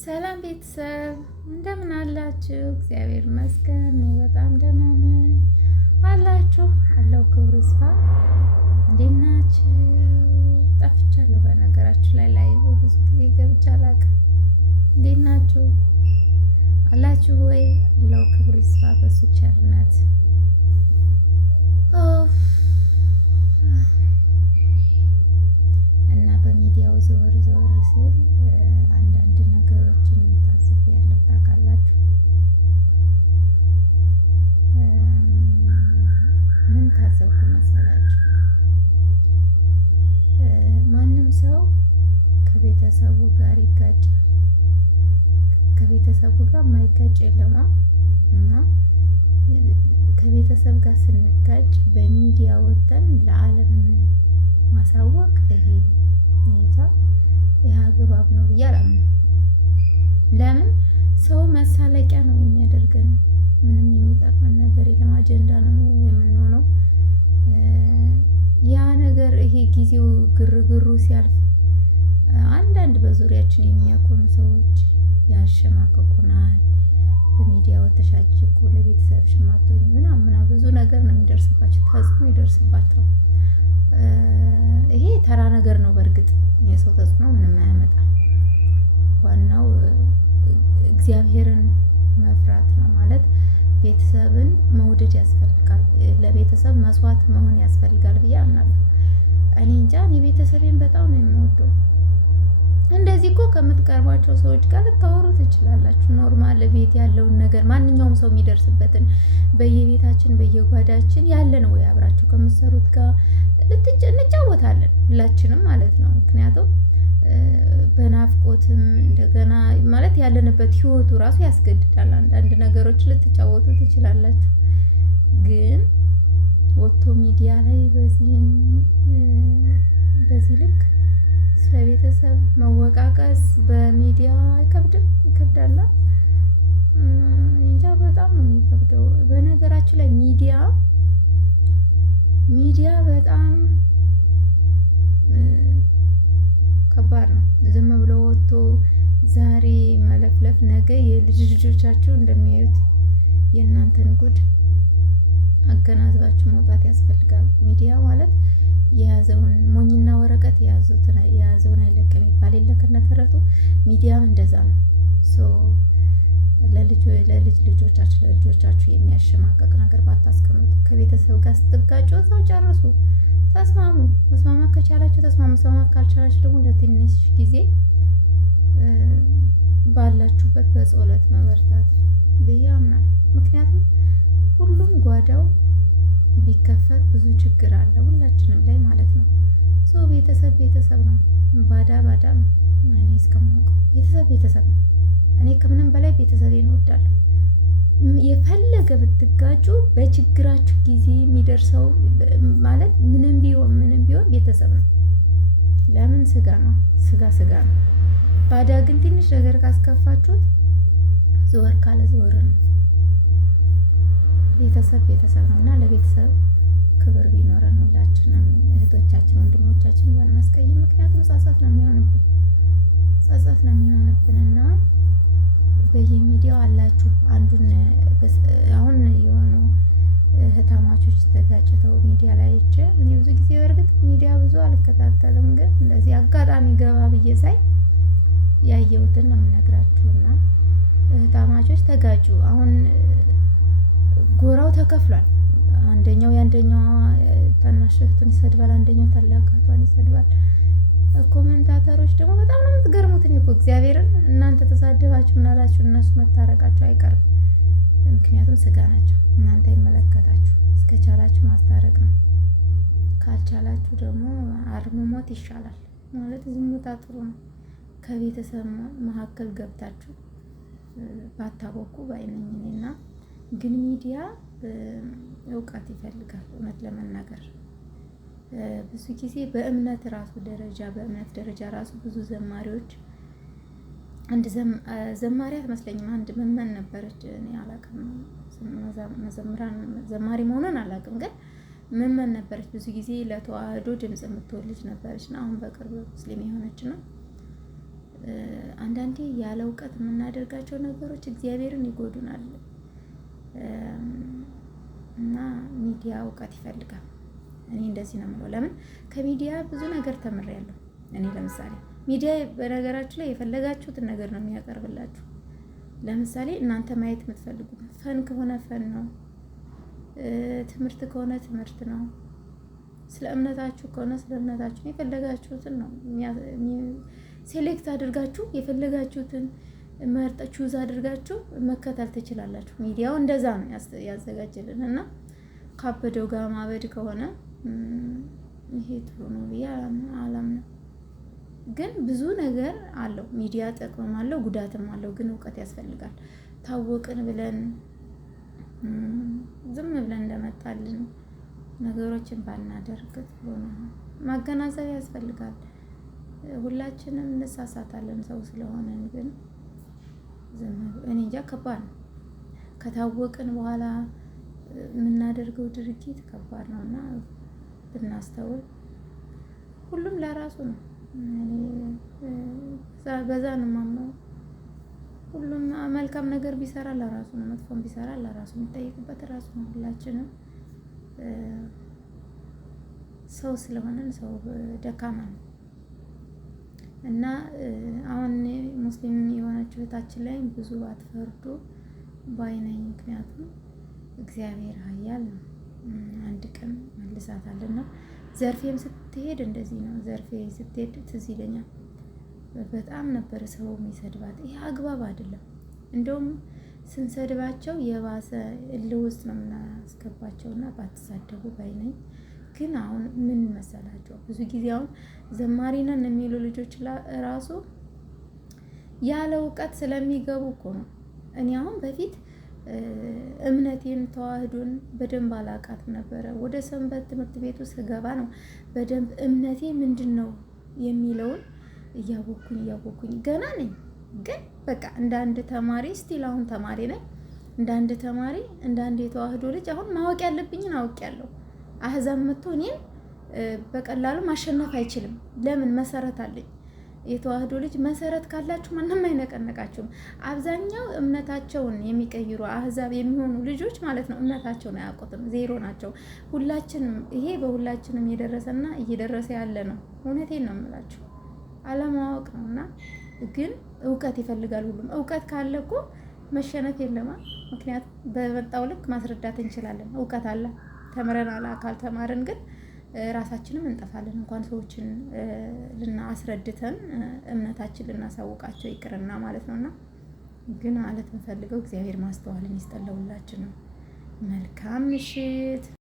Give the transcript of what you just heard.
ሰላም ቤተሰብ እንደምን አላችሁ? እግዚአብሔር ይመስገን እኔ በጣም ደህና ነኝ። አላችሁ አለው ክብሩ ይስፋ። እንዴት ናችሁ? ጠፍቻለሁ። በነገራችሁ ላይ ብዙ ጊዜ ገብቼ አላውቅም። እንዴት ናችሁ? አላችሁ ወይ? አለው ክብሩ ይስፋ በሱ ቸርነት። እና በሚዲያው ዘወር ስል አንዳንድ ነገሮችን ታዝቤያለሁ። ታውቃላችሁ? ምን ታዘብኩ መሰላችሁ? ማንም ሰው ከቤተሰቡ ጋር ይጋጫል። ከቤተሰቡ ጋር የማይጋጭ የለም። እና ከቤተሰብ ጋር ስንጋጭ በሚዲያ ወጥተን ለዓለም ማሳወቅ ይሄ አግባብ ነው ብዬ አላምንም። ለምን ሰው መሳለቂያ ነው የሚያደርገን? ምንም የሚጠቅመን ነገር የለም። አጀንዳ ነው የምንሆነው። ያ ነገር ይሄ ጊዜው ግርግሩ ሲያልፍ አንዳንድ በዙሪያችን የሚያውቁን ሰዎች ያሸማቅቁናል። በሚዲያ ወተሻች እኮ ለቤተሰብ ሽማቶኝ ምናምን ብዙ ነገር ነው የሚደርስባቸው፣ ተጽዕኖ ይደርስባቸዋል። ይሄ ተራ ነገር ነው። በእርግጥ የሰው ተጽዕኖ ምንም አያመጣም። ዋናው እግዚአብሔርን መፍራት ነው። ማለት ቤተሰብን መውደድ ያስፈልጋል። ለቤተሰብ መስዋዕት መሆን ያስፈልጋል ብዬ አምናለሁ። እኔ እንጃ እኔ ቤተሰቤን በጣም ነው የምወደው። እንደዚህ እኮ ከምትቀርቧቸው ሰዎች ጋር ልታወሩ ትችላላችሁ። ኖርማል ቤት ያለውን ነገር ማንኛውም ሰው የሚደርስበትን በየቤታችን በየጓዳችን ያለ ነው ወይ አብራችሁ ከምትሰሩት ጋር እንጫወታለን ሁላችንም ማለት ነው። ምክንያቱም በናፍቆትም እንደገና ማለት ያለንበት ህይወቱ ራሱ ያስገድዳል። አንዳንድ ነገሮች ልትጫወቱ ትችላላችሁ። ግን ወጥቶ ሚዲያ ላይ በዚህ ልክ ስለ ቤተሰብ መወቃቀስ በሚዲያ አይከብድም? ይከብዳል። እንጃ በጣም ነው የሚከብደው። በነገራችን ላይ ሚዲያ በጣም ከባድ ነው። ዝም ብሎ ወጥቶ ዛሬ መለፍለፍ ነገ የልጅ ልጆቻችሁ እንደሚያዩት የእናንተን ጉድ አገናዝባችሁ መውጣት ያስፈልጋል። ሚዲያ ማለት የያዘውን ሞኝና ወረቀት የያዘውን አይለቅም ይባል የለ ከነተረቱ። ሚዲያም እንደዛ ነው። ለልጅ ልጆቻችሁ የሚያሸማቀቅ ነገር ባታስቀምጡ። ከቤተሰብ ጋር ስትጋጩ እዛው ጨርሱ። ተስማሙ። መስማማት ከቻላችሁ ተስማሙ። መስማማት ካልቻላችሁ ደግሞ ለትንሽ ጊዜ ባላችሁበት በጸሎት መበርታት ብዬ አምናለሁ። ምክንያቱም ሁሉም ጓዳው ቢከፈት ብዙ ችግር አለ ሁላችንም ላይ ማለት ነው። ቤተሰብ ነው። ባዳ ነው። እኔ እስከማውቀው ቤተሰብ ነው። እኔ ከምንም በላይ ቤተሰቤን እወዳለሁ። የፈለገ ብትጋጩ በችግራችሁ ጊዜ የሚደርሰው ማለት ምንም ቢሆን ቤተሰብ ነው። ለምን ስጋ ነው። ስጋ ነው። ባዳ ግን ትንሽ ነገር ካስከፋችሁት ዘወር ካለ ዘወር ነው። ቤተሰብ ነው እና ለቤተሰብ ክብር ቢኖረን ሁላችንም እህቶቻችን ወንድሞቻችን ባናስቀይም። ምክንያቱም ጸጸት ነው የሚሆንብን እና በየሚዲያው አላችሁ አንዱን አሁን የሆኑ እህታማቾች ተጋጭተው ሚዲያ ላይ አይቼ እኔ ብዙ ጊዜ በእርግጥ ሚዲያ ብዙ አልከታተልም፣ ግን እንደዚህ አጋጣሚ ገባ ብዬ ሳይ ያየሁትን ነው የምነግራችሁና እህታማቾች ተጋጩ። አሁን ጎራው ተከፍሏል። አንደኛው የአንደኛው ታናሽ እህቱን ይሰድባል፣ አንደኛው ታላቅ እህቷን ይሰድባል። ኮሜንታተሮች ደግሞ በጣም ነው የምትገርሙት። እኔ እኮ እግዚአብሔርን እናንተ ተሳደባችሁ ምናላችሁ እነሱ መታረቃቸው አይቀርም። ምክንያቱም ስጋ ናቸው። እናንተ አይመለከታችሁ። እስከቻላችሁ ማስታረቅ ነው። ካልቻላችሁ ደግሞ አርምሞት ይሻላል። ማለት ዝምታ ጥሩ ነው። ከቤተሰብ መካከል ገብታችሁ ባታቦኩ ባይነኝ እኔና። ግን ሚዲያ እውቀት ይፈልጋል። እውነት ለመናገር ብዙ ጊዜ በእምነት ደረጃ ራሱ ብዙ ዘማሪዎች አንድ ዘማሪ አትመስለኝም። አንድ መመን ነበረች። እኔ አላውቅም ዘማሪ መሆኑን አላውቅም፣ ግን መመን ነበረች። ብዙ ጊዜ ለተዋህዶ ድምጽ የምትወልጅ ነበረች እና አሁን በቅርብ ሙስሊም የሆነች ነው። አንዳንዴ ያለ እውቀት የምናደርጋቸው ነገሮች እግዚአብሔርን ይጎዱናል። እና ሚዲያ እውቀት ይፈልጋል። እኔ እንደዚህ ነው የምለው። ለምን ከሚዲያ ብዙ ነገር ተምሬያለሁ። እኔ ለምሳሌ ሚዲያ በነገራችሁ ላይ የፈለጋችሁትን ነገር ነው የሚያቀርብላችሁ። ለምሳሌ እናንተ ማየት የምትፈልጉት ፈን ከሆነ ፈን ነው፣ ትምህርት ከሆነ ትምህርት ነው፣ ስለ እምነታችሁ ከሆነ ስለ እምነታችሁ የፈለጋችሁትን ነው ሴሌክት አድርጋችሁ የፈለጋችሁትን መርጣችሁ ዩዝ አድርጋችሁ መከተል ትችላላችሁ። ሚዲያው እንደዛ ነው ያዘጋጀልን እና ካበደው ጋር ማበድ ከሆነ ይሄ ጥሩ ነው ብዬ አላምንም። ግን ብዙ ነገር አለው ሚዲያ፣ ጥቅምም አለው ጉዳትም አለው። ግን እውቀት ያስፈልጋል። ታወቅን ብለን ዝም ብለን እንደመጣልን ነገሮችን ባናደርግ ጥሩ ነው። ማገናዘብ ያስፈልጋል። ሁላችንም እንሳሳታለን ሰው ስለሆነን። ግን እኔ እንጃ ከባድ ነው። ከታወቅን በኋላ የምናደርገው ድርጊት ከባድ ነው እና ብናስተውል። ሁሉም ለራሱ ነው። በዛ ነው የማምነው። ሁሉም መልካም ነገር ቢሰራ ለራሱ ነው፣ መጥፎም ቢሰራ ለራሱ የሚጠይቅበት ራሱ ነው። ሁላችንም ሰው ስለሆነን ሰው ደካማ ነው እና አሁን ሙስሊም የሆነችው እህታችን ላይ ብዙ አትፈርዱ ባይነኝ። ምክንያቱም እግዚአብሔር ኃያል ነው፣ አንድ ቀን መልሳታልና። ዘርፌም ስትሄድ እንደዚህ ነው። ዘርፌ ስትሄድ ትዝ ይለኛል በጣም ነበር ሰው የሚሰድባት። ይሄ አግባብ አይደለም። እንደውም ስንሰድባቸው የባሰ እልህ ውስጥ ነው የምናስገባቸውና ባትሳደቡ ባይነኝ። ግን አሁን ምን መሰላቸው፣ ብዙ ጊዜ አሁን ዘማሪ ነን የሚሉ ልጆች ራሱ ያለ እውቀት ስለሚገቡ እኮ ነው። እኔ አሁን በፊት እምነቴን ተዋህዶን በደንብ አላውቃትም ነበረ። ወደ ሰንበት ትምህርት ቤቱ ስገባ ነው በደንብ እምነቴ ምንድን ነው የሚለውን እያወኩኝ ገና ነኝ። ግን በቃ እንደ አንድ ተማሪ ስቲል አሁን ተማሪ ነኝ። እንደ አንድ ተማሪ እንደ አንድ የተዋህዶ ልጅ አሁን ማወቅ ያለብኝን አውቄያለሁ። አህዛብ መጥቶ እኔን በቀላሉ ማሸነፍ አይችልም። ለምን? መሰረት አለኝ። የተዋህዶ ልጅ መሰረት ካላችሁ ማንም አይነቀነቃችሁም። አብዛኛው እምነታቸውን የሚቀይሩ አህዛብ የሚሆኑ ልጆች ማለት ነው እምነታቸውን አያውቁትም፣ ዜሮ ናቸው። ሁላችንም ይሄ በሁላችንም የደረሰና እየደረሰ ያለ ነው። እውነቴን ነው የምላችሁ፣ አለማወቅ ነው። እና ግን እውቀት ይፈልጋል። ሁሉም እውቀት ካለ እኮ መሸነፍ የለማ። ምክንያቱም በመጣው ልክ ማስረዳት እንችላለን። እውቀት አለ፣ ተምረናል። ካልተማርን ግን ራሳችንም እንጠፋለን። እንኳን ሰዎችን አስረድተን እምነታችን ልናሳውቃቸው ይቅርና ማለት ነውና። ግን ማለት የምፈልገው እግዚአብሔር ማስተዋልን ይስጠን ለሁላችንም። መልካም ምሽት።